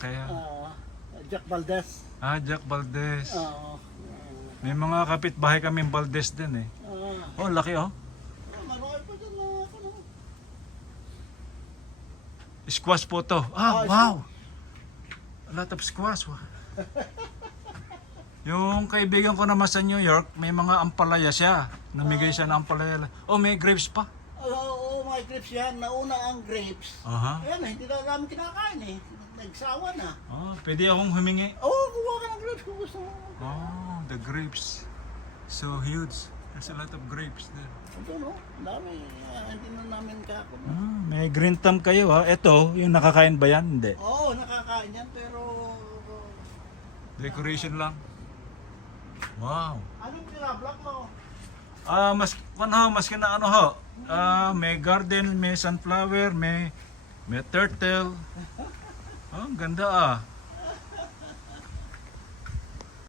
Kaya, Jack Valdez. Jack Valdez. Oo. May mga kapitbahay kaming Valdez din eh. Oh, laki oh. Marami pa dyan na ano. Squash po to. Wow! A lot of squash. Wow. Yung kaibigan ko naman sa New York, may mga ampalaya siya. Namigay siya ng ampalaya. Oh, may grapes pa. Oo, mga grapes yan. Nauna ang grapes. Aha. Ayan, hindi na namin kinakain eh. Nagsawa na. Oh, pwede akong humingi. Kuha ka ng grapes kung gusto mo. Oh, the grapes. So huge. There's a lot of grapes there. Ito no, ang dami. Hindi na namin kakot. May green thumb kayo ha. Ito, yung nakakain ba yan? Hindi. Oo, nakakain yan pero... Decoration lang. Wow. Anong pinablock mo? Mas kina ano ho. May garden, may sunflower, may turtle. Oh, ang ganda ah.